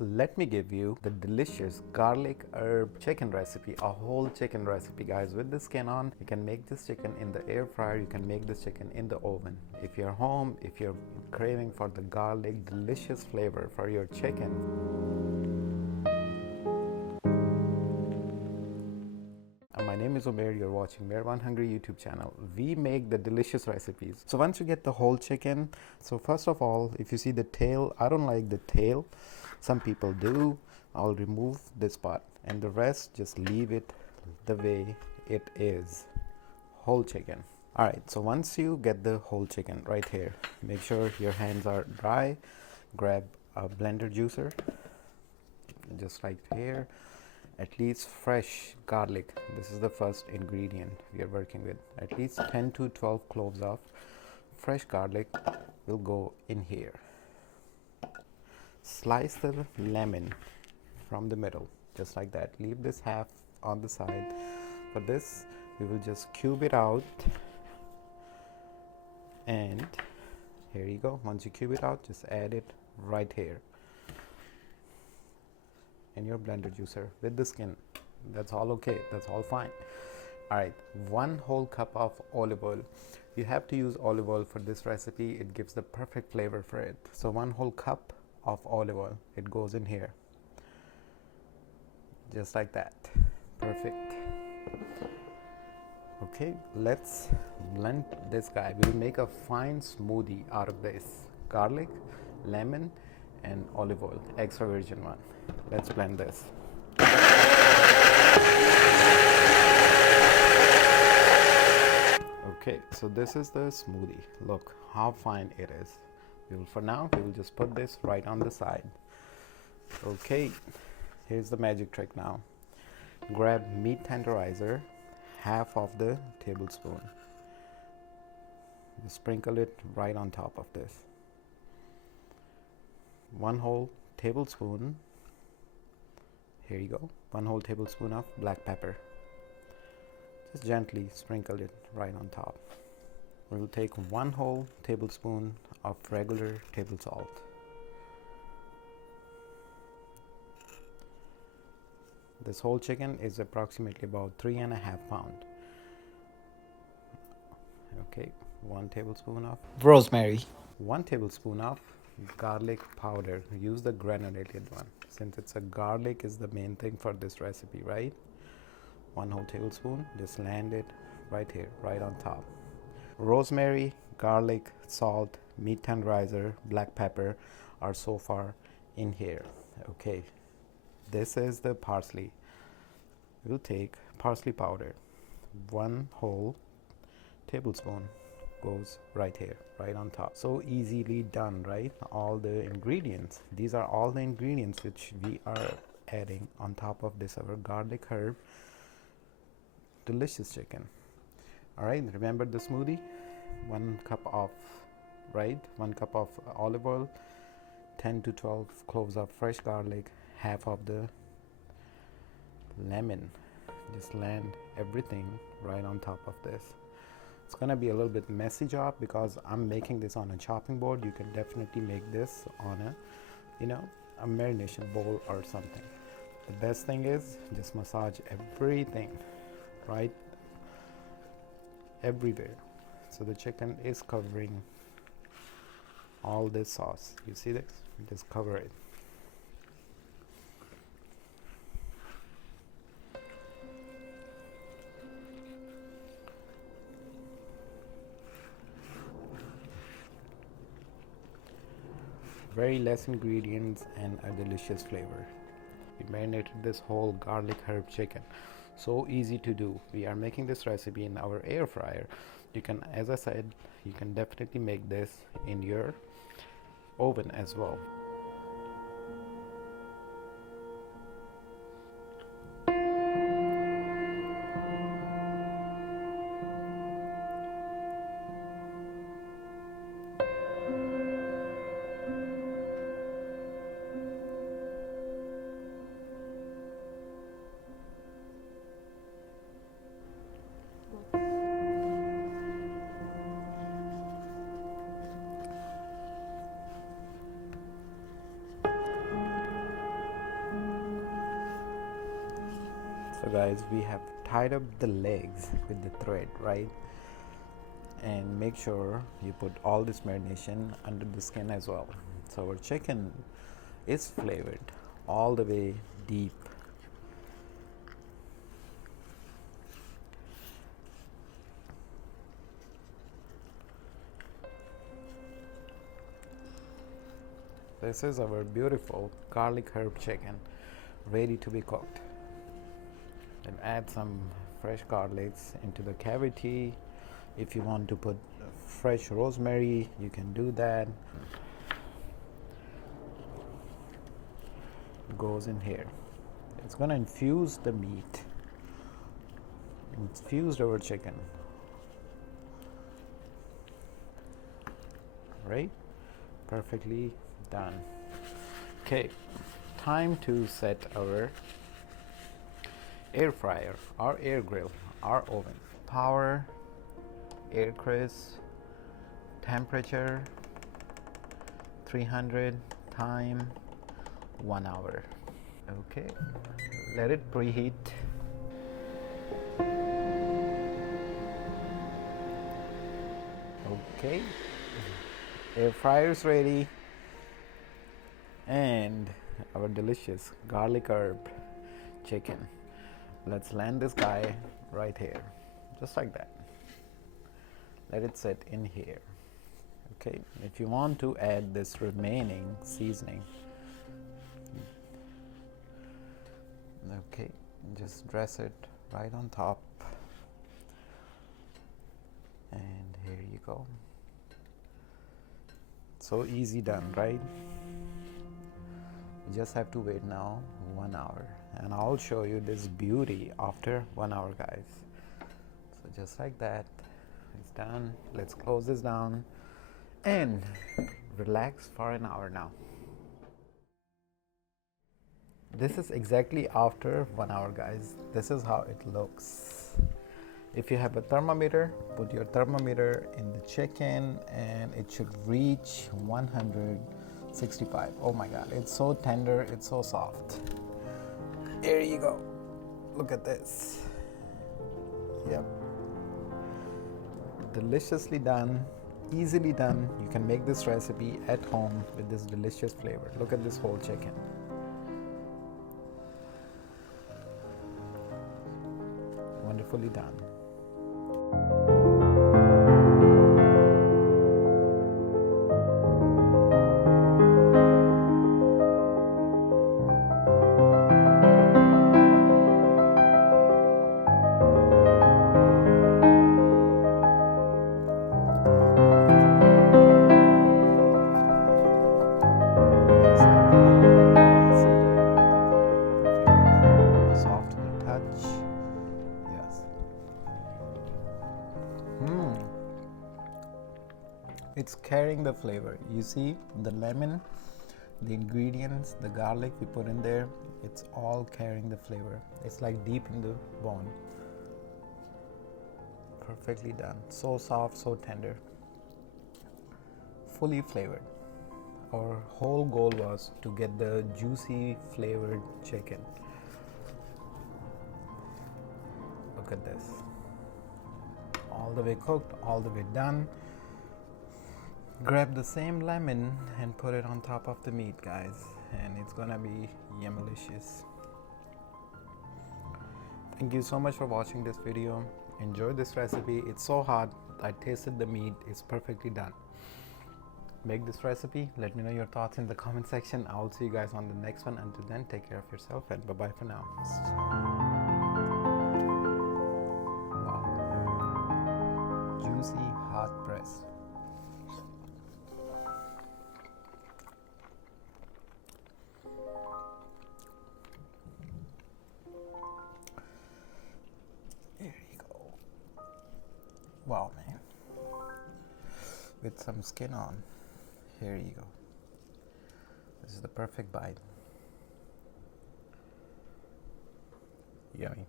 let me give you the delicious garlic herb chicken recipe, a whole chicken recipe, guys, with the skin on. You can make this chicken in the air fryer, you can make this chicken in the oven. If you're home, if you're craving for the garlic delicious flavor for your chicken, my name is Mair. You're watching Mair One Hungry YouTube channel. We make the delicious recipes. So once you get the whole chicken, so first of all, if you see the tail, I don't like the tail. Some people do. I'll remove this part and the rest just leave it the way it is. Whole chicken. Alright, so once you get the whole chicken right here, make sure your hands are dry. Grab a blender juicer, just like here. At least fresh garlic. This is the first ingredient we are working with. At least 10 to 12 cloves of fresh garlic will go in here. Slice the lemon from the middle, just like that. Leave this half on the side. For this, we will just cube it out. And here you go. Once you cube it out, just add it right here in your blender juicer with the skin. That's all okay, that's all fine. All right, 1 whole cup of olive oil. You have to use olive oil for this recipe. It gives the perfect flavor for it. So 1 whole cup of olive oil, it goes in here, just like that. Perfect. Okay, let's blend this guy. We'll make a fine smoothie out of this garlic, lemon and olive oil, extra virgin one. Let's blend this. Okay, so this is the smoothie. Look how fine it is. For now, we will just put this right on the side. Okay, here's the magic trick now. Grab meat tenderizer, half of the tablespoon. Just sprinkle it right on top of this. 1 whole tablespoon. Here you go. 1 whole tablespoon of black pepper. Just gently sprinkle it right on top. We will take 1 whole tablespoon of regular table salt. This whole chicken is approximately about 3.5 pounds. Okay, 1 tablespoon of rosemary, 1 tablespoon of garlic powder. Use the granulated one, since it's a garlic is the main thing for this recipe, right? 1 whole tablespoon. Just land it right here, right on top. Rosemary, garlic, salt, meat tenderizer, black pepper are so far in here. Okay, this is the parsley. We'll take parsley powder. 1 whole tablespoon goes right here, right on top. So easily done, right? All the ingredients, these are all the ingredients which we are adding on top of this our garlic herb delicious chicken. All right, remember the smoothie. 1 cup of 1 cup of olive oil, 10 to 12 cloves of fresh garlic, half of the lemon. Just land everything right on top of this. It's gonna be a little bit messy job because I'm making this on a chopping board. You can definitely make this on a marination bowl or something. The best thing is just massage everything right everywhere, so the chicken is covering all this sauce. You see this? Just cover it. Very less ingredients and a delicious flavor. We marinated this whole garlic herb chicken. So easy to do. We are making this recipe in our air fryer. You can, as I said, you can definitely make this in your oven as well. So guys, we have tied up the legs with the thread, right? And make sure you put all this marination under the skin as well. So our chicken is flavored all the way deep. This is our beautiful garlic herb chicken ready to be cooked. And add some fresh garlics into the cavity. If you want to put fresh rosemary, you can do that. Goes in here. It's gonna infuse the meat. Infused our chicken. Right? Perfectly done. Okay, time to set our air fryer, our air grill, our oven. Power, air crisp, temperature 300, time 1 hour. Okay, let it preheat. Okay, air fryer is ready, and our delicious garlic herb chicken. Let's land this guy right here, just like that. Let it sit in here. Okay, if you want to add this remaining seasoning, okay, just dress it right on top, and here you go. So easy done, right? You just have to wait now 1 hour, and I'll show you this beauty after 1 hour, guys. So just like that, it's done. Let's close this down and relax for an hour now. This is exactly after 1 hour, guys. This is how it looks. If you have a thermometer, put your thermometer in the chicken and it should reach 165. Oh my god, it's so tender, it's so soft. There you go. Look at this. Yep. Deliciously done, easily done. You can make this recipe at home with this delicious flavor. Look at this whole chicken. Wonderfully done. Soft to the touch. Yes. It's carrying the flavor. You see the lemon, the ingredients, the garlic we put in there, it's all carrying the flavor. It's like deep in the bone. Perfectly done. So soft, so tender. Fully flavored. Our whole goal was to get the juicy flavored chicken. Look at this. All the way cooked, all the way done. Grab the same lemon and put it on top of the meat, guys, and it's gonna be yummalicious. Thank you so much for watching this video. Enjoy this recipe. It's so hot. I tasted the meat. It's perfectly done. Make this recipe. Let me know your thoughts in the comment section. I'll see you guys on the next one. Until then, take care of yourself and bye-bye for now. Wow. Juicy hot press. Wow, man. With some skin on. Here you go. This is the perfect bite. Yummy.